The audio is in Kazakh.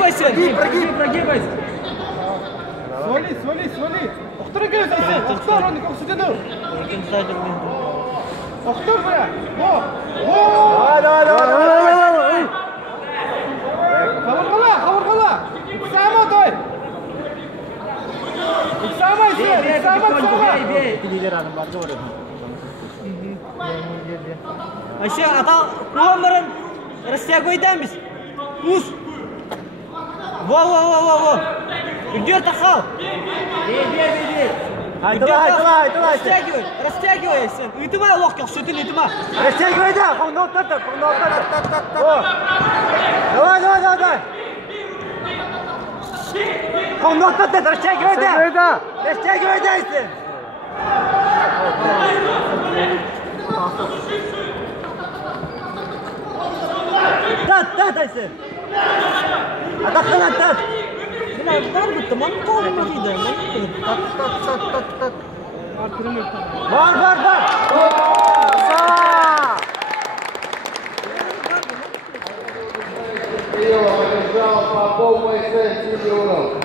Прогибайся. Прогибайся. Свали. Уختар экен сен. Уختар оны көрсетеді. Уختар бля. Давай. Қабырғала. Сама той. Сама. Лидер адам бар ғой. Айша ата өмірін растягивайтамыз. Уз. Во. Идет тахал. Бей. Айтылай. Растягивай. Итыма лоққа ұқсатын итыма. Растягивай да, қоңды оттатыр. Давай. Қоңды оттатыр, растягивай да. Растягивай да, істен. Тат, Айсен. Атаққан. Бар бітті, маңы қолыма дейді. Тат. Бар. Побежал по полной сессии урок.